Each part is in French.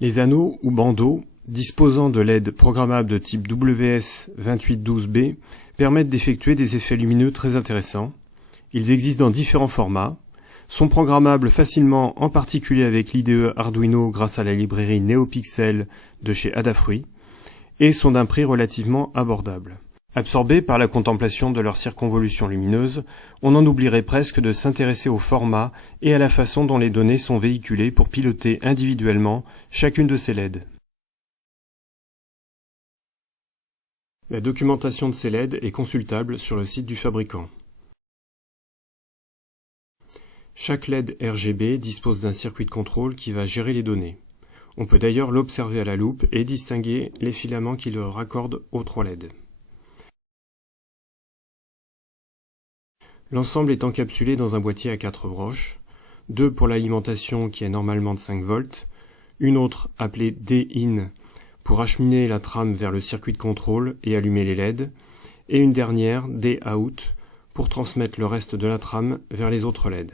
Les anneaux ou bandeaux disposant de LED programmables de type WS2812B permettent d'effectuer des effets lumineux très intéressants. Ils existent dans différents formats, sont programmables facilement en particulier avec l'IDE Arduino grâce à la librairie NeoPixel de chez Adafruit, et sont d'un prix relativement abordable. Absorbés par la contemplation de leur circonvolution lumineuse, on en oublierait presque de s'intéresser au format et à la façon dont les données sont véhiculées pour piloter individuellement chacune de ces LED. La documentation de ces LED est consultable sur le site du fabricant. Chaque LED RGB dispose d'un circuit de contrôle qui va gérer les données. On peut d'ailleurs l'observer à la loupe et distinguer les filaments qui le raccordent aux 3 LED. L'ensemble est encapsulé dans un boîtier à 4 broches, 2 pour l'alimentation qui est normalement de 5 volts, une autre appelée D-in pour acheminer la trame vers le circuit de contrôle et allumer les LED, et une dernière D-out pour transmettre le reste de la trame vers les autres LED.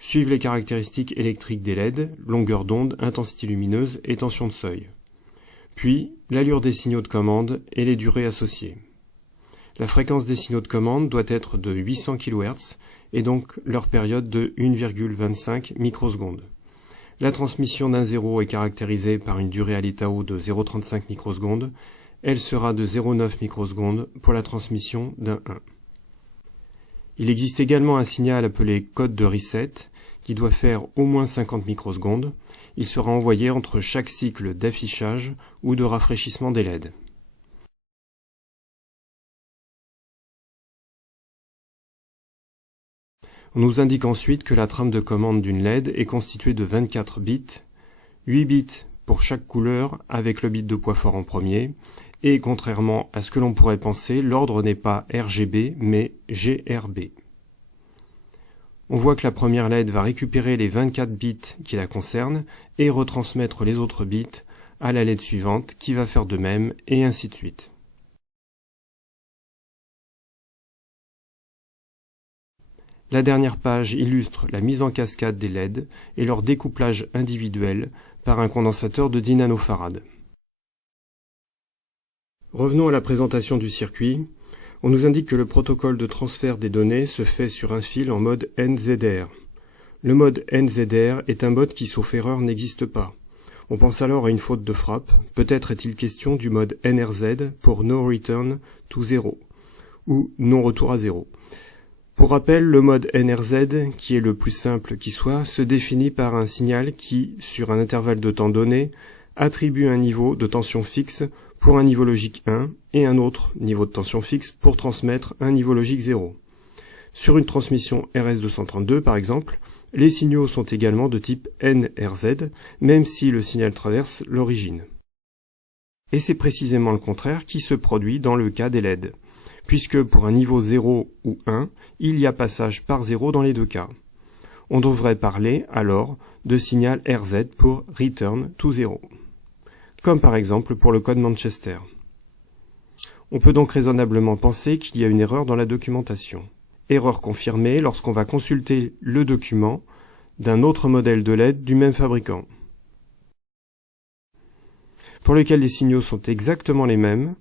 Suivent les caractéristiques électriques des LED, longueur d'onde, intensité lumineuse et tension de seuil. Puis, l'allure des signaux de commande et les durées associées. La fréquence des signaux de commande doit être de 800 kHz et donc leur période de 1,25 microsecondes. La transmission d'un 0 est caractérisée par une durée à l'état haut de 0,35 microsecondes. Elle sera de 0,9 microsecondes pour la transmission d'un 1. Il existe également un signal appelé code de reset qui doit faire au moins 50 microsecondes. Il sera envoyé entre chaque cycle d'affichage ou de rafraîchissement des LED. On nous indique ensuite que la trame de commande d'une LED est constituée de 24 bits, 8 bits pour chaque couleur avec le bit de poids fort en premier, et contrairement à ce que l'on pourrait penser, l'ordre n'est pas RGB mais GRB. On voit que la première LED va récupérer les 24 bits qui la concernent et retransmettre les autres bits à la LED suivante qui va faire de même et ainsi de suite. La dernière page illustre la mise en cascade des LED et leur découplage individuel par un condensateur de 10 nanofarad. Revenons à la présentation du circuit. On nous indique que le protocole de transfert des données se fait sur un fil en mode NZR. Le mode NZR est un mode qui, sauf erreur, n'existe pas. On pense alors à une faute de frappe. Peut-être est-il question du mode NRZ pour No Return to Zero ou non retour à zéro. Pour rappel, le mode NRZ, qui est le plus simple qui soit, se définit par un signal qui, sur un intervalle de temps donné, attribue un niveau de tension fixe pour un niveau logique 1 et un autre niveau de tension fixe pour transmettre un niveau logique 0. Sur une transmission RS-232 par exemple, les signaux sont également de type NRZ, même si le signal traverse l'origine. Et c'est précisément le contraire qui se produit dans le cas des LED, puisque pour un niveau 0 ou 1, il y a passage par 0 dans les deux cas. On devrait parler alors de signal RZ pour Return to Zero, comme par exemple pour le code Manchester. On peut donc raisonnablement penser qu'il y a une erreur dans la documentation. Erreur confirmée lorsqu'on va consulter le document d'un autre modèle de LED du même fabricant, pour lequel les signaux sont exactement les mêmes,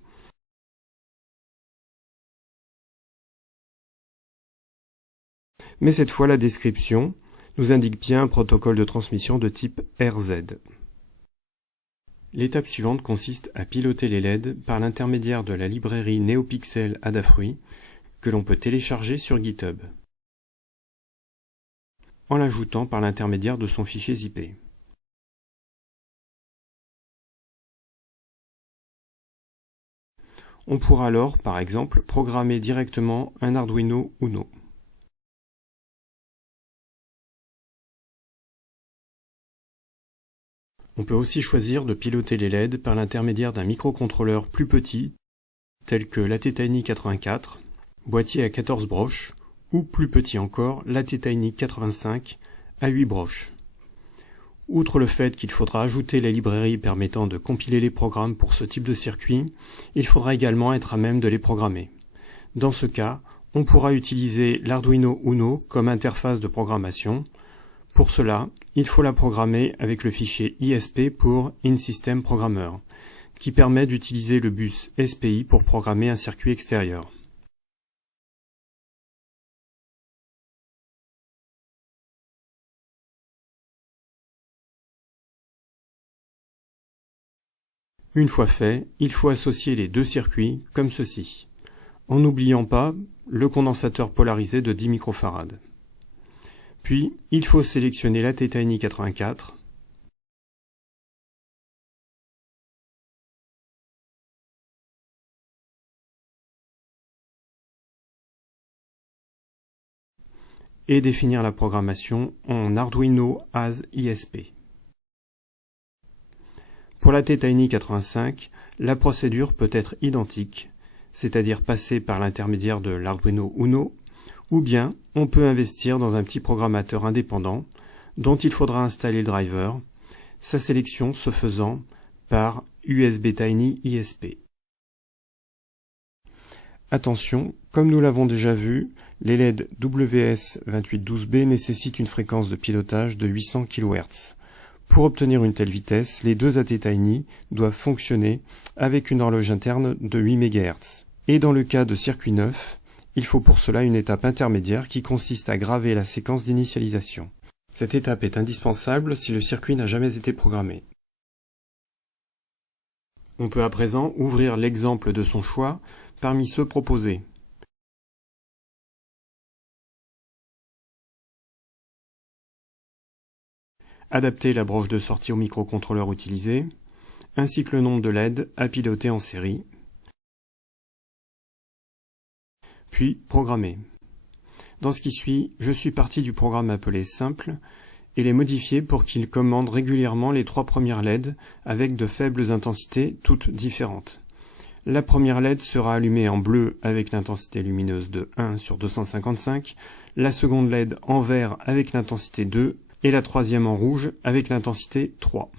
mais cette fois la description nous indique bien un protocole de transmission de type RZ. L'étape suivante consiste à piloter les LED par l'intermédiaire de la librairie NeoPixel Adafruit que l'on peut télécharger sur GitHub, en l'ajoutant par l'intermédiaire de son fichier zip. On pourra alors, par exemple, programmer directement un Arduino Uno. On peut aussi choisir de piloter les LED par l'intermédiaire d'un microcontrôleur plus petit, tel que l'ATtiny 84, boîtier à 14 broches, ou plus petit encore, l'ATtiny 85 à 8 broches. Outre le fait qu'il faudra ajouter les librairies permettant de compiler les programmes pour ce type de circuit, il faudra également être à même de les programmer. Dans ce cas, on pourra utiliser l'Arduino Uno comme interface de programmation. Pour cela, il faut la programmer avec le fichier ISP pour In-System Programmer, qui permet d'utiliser le bus SPI pour programmer un circuit extérieur. Une fois fait, il faut associer les deux circuits comme ceci, en n'oubliant pas le condensateur polarisé de 10 microfarads. Puis, il faut sélectionner la Titaini 84, et définir la programmation en Arduino as ISP. Pour la Titaini 85, la procédure peut être identique, c'est-à-dire passer par l'intermédiaire de l'Arduino Uno, ou bien on peut investir dans un petit programmateur indépendant dont il faudra installer le driver, sa sélection se faisant par USB Tiny ISP. Attention, comme nous l'avons déjà vu, les LED WS2812B nécessitent une fréquence de pilotage de 800 kHz. Pour obtenir une telle vitesse, les deux ATtiny doivent fonctionner avec une horloge interne de 8 MHz. Et dans le cas de circuit neuf, il faut pour cela une étape intermédiaire qui consiste à graver la séquence d'initialisation. Cette étape est indispensable si le circuit n'a jamais été programmé. On peut à présent ouvrir l'exemple de son choix parmi ceux proposés. Adapter la broche de sortie au microcontrôleur utilisé, ainsi que le nombre de LED à piloter en série. Puis programmer. Dans ce qui suit, je suis parti du programme appelé simple et l'ai modifié pour qu'il commande régulièrement les 3 premières LED avec de faibles intensités toutes différentes. La première LED sera allumée en bleu avec l'intensité lumineuse de 1/255, la seconde LED en vert avec l'intensité 2 et la troisième en rouge avec l'intensité 3.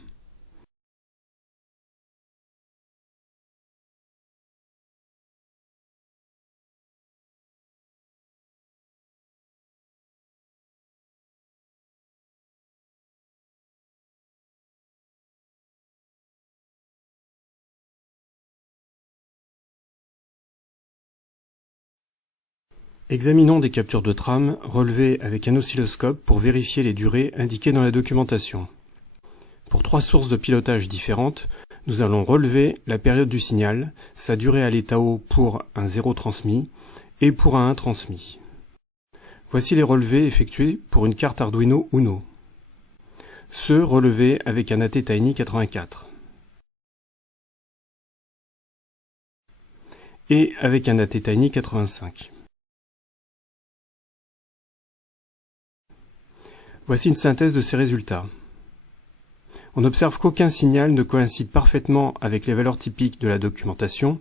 Examinons des captures de trame relevées avec un oscilloscope pour vérifier les durées indiquées dans la documentation. Pour 3 sources de pilotage différentes, nous allons relever la période du signal, sa durée à l'état haut pour un 0 transmis et pour un 1 transmis. Voici les relevés effectués pour une carte Arduino Uno. Ceux relevés avec un ATtiny 84 et avec un ATtiny 85. Voici une synthèse de ces résultats. On observe qu'aucun signal ne coïncide parfaitement avec les valeurs typiques de la documentation,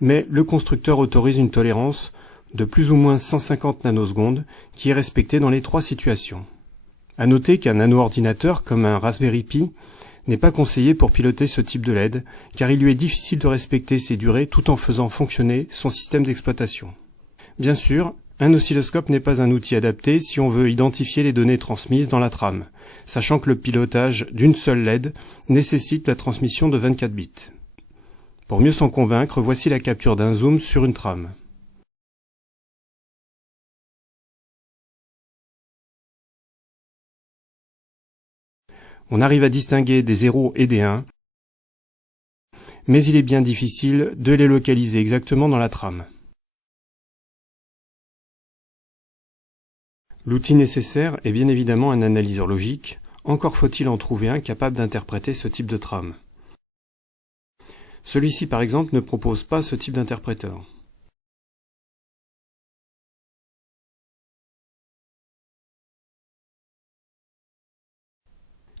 mais le constructeur autorise une tolérance de plus ou moins 150 nanosecondes qui est respectée dans les 3 situations. À noter qu'un nano-ordinateur comme un Raspberry Pi n'est pas conseillé pour piloter ce type de LED, car il lui est difficile de respecter ces durées tout en faisant fonctionner son système d'exploitation. Bien sûr, un oscilloscope n'est pas un outil adapté si on veut identifier les données transmises dans la trame, sachant que le pilotage d'une seule LED nécessite la transmission de 24 bits. Pour mieux s'en convaincre, voici la capture d'un zoom sur une trame. On arrive à distinguer des 0 et des 1, mais il est bien difficile de les localiser exactement dans la trame. L'outil nécessaire est bien évidemment un analyseur logique, encore faut-il en trouver un capable d'interpréter ce type de trame. Celui-ci par exemple ne propose pas ce type d'interpréteur.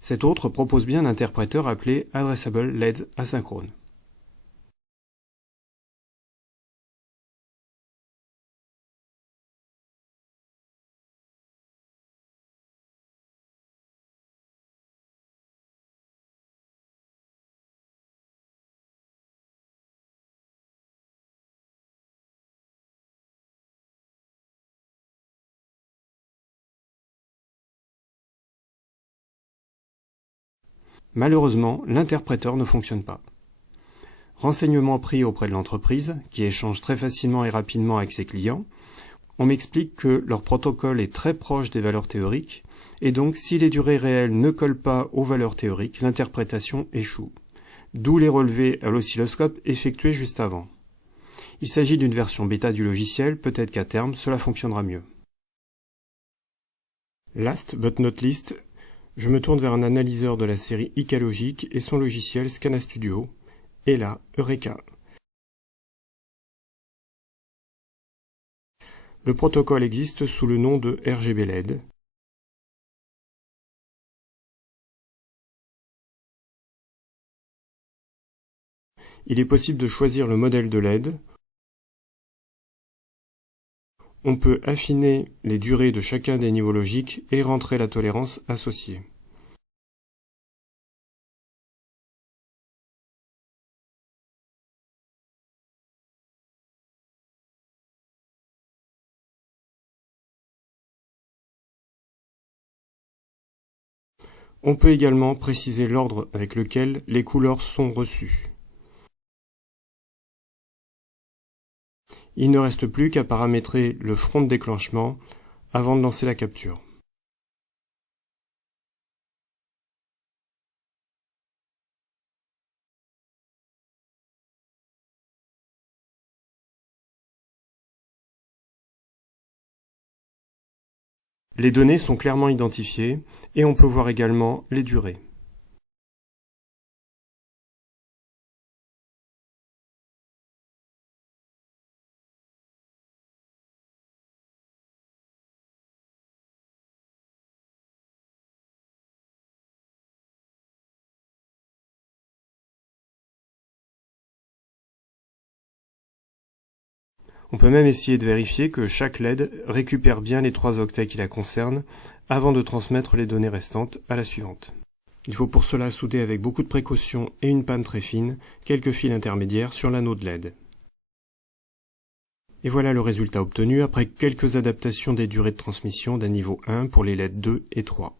Cet autre propose bien un interpréteur appelé Addressable LED asynchrone. Malheureusement, l'interpréteur ne fonctionne pas. Renseignements pris auprès de l'entreprise, qui échange très facilement et rapidement avec ses clients, on m'explique que leur protocole est très proche des valeurs théoriques, et donc si les durées réelles ne collent pas aux valeurs théoriques, l'interprétation échoue. D'où les relevés à l'oscilloscope effectués juste avant. Il s'agit d'une version bêta du logiciel, peut-être qu'à terme, cela fonctionnera mieux. Last but not least, je me tourne vers un analyseur de la série Icalogic et son logiciel Scana Studio. Et là, Eureka! Le protocole existe sous le nom de RGB LED. Il est possible de choisir le modèle de LED. On peut affiner les durées de chacun des niveaux logiques et rentrer la tolérance associée. On peut également préciser l'ordre avec lequel les couleurs sont reçues. Il ne reste plus qu'à paramétrer le front de déclenchement avant de lancer la capture. Les données sont clairement identifiées et on peut voir également les durées. On peut même essayer de vérifier que chaque LED récupère bien les 3 octets qui la concernent avant de transmettre les données restantes à la suivante. Il faut pour cela souder avec beaucoup de précaution et une panne très fine quelques fils intermédiaires sur l'anneau de LED. Et voilà le résultat obtenu après quelques adaptations des durées de transmission d'un niveau 1 pour les LED 2 et 3.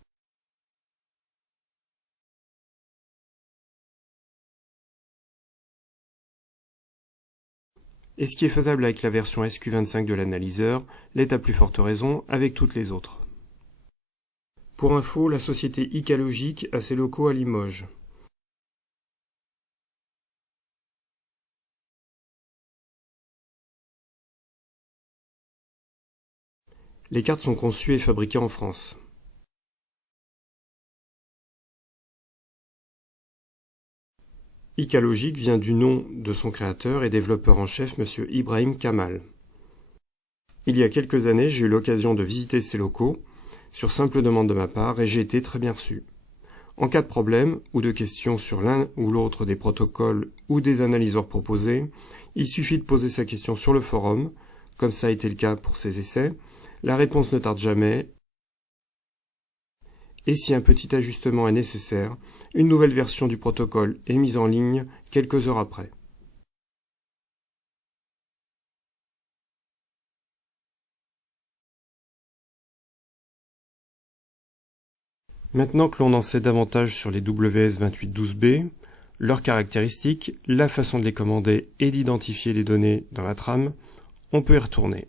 Et ce qui est faisable avec la version SQ25 de l'analyseur l'est à plus forte raison avec toutes les autres. Pour info, la société Icalogic a ses locaux à Limoges. Les cartes sont conçues et fabriquées en France. Icalogic vient du nom de son créateur et développeur en chef, M. Ibrahim Kamal. Il y a quelques années, j'ai eu l'occasion de visiter ses locaux, sur simple demande de ma part, et j'ai été très bien reçu. En cas de problème ou de questions sur l'un ou l'autre des protocoles ou des analyseurs proposés, il suffit de poser sa question sur le forum, comme ça a été le cas pour ces essais. La réponse ne tarde jamais, et si un petit ajustement est nécessaire, une nouvelle version du protocole est mise en ligne quelques heures après. Maintenant que l'on en sait davantage sur les WS2812B, leurs caractéristiques, la façon de les commander et d'identifier les données dans la trame, on peut y retourner.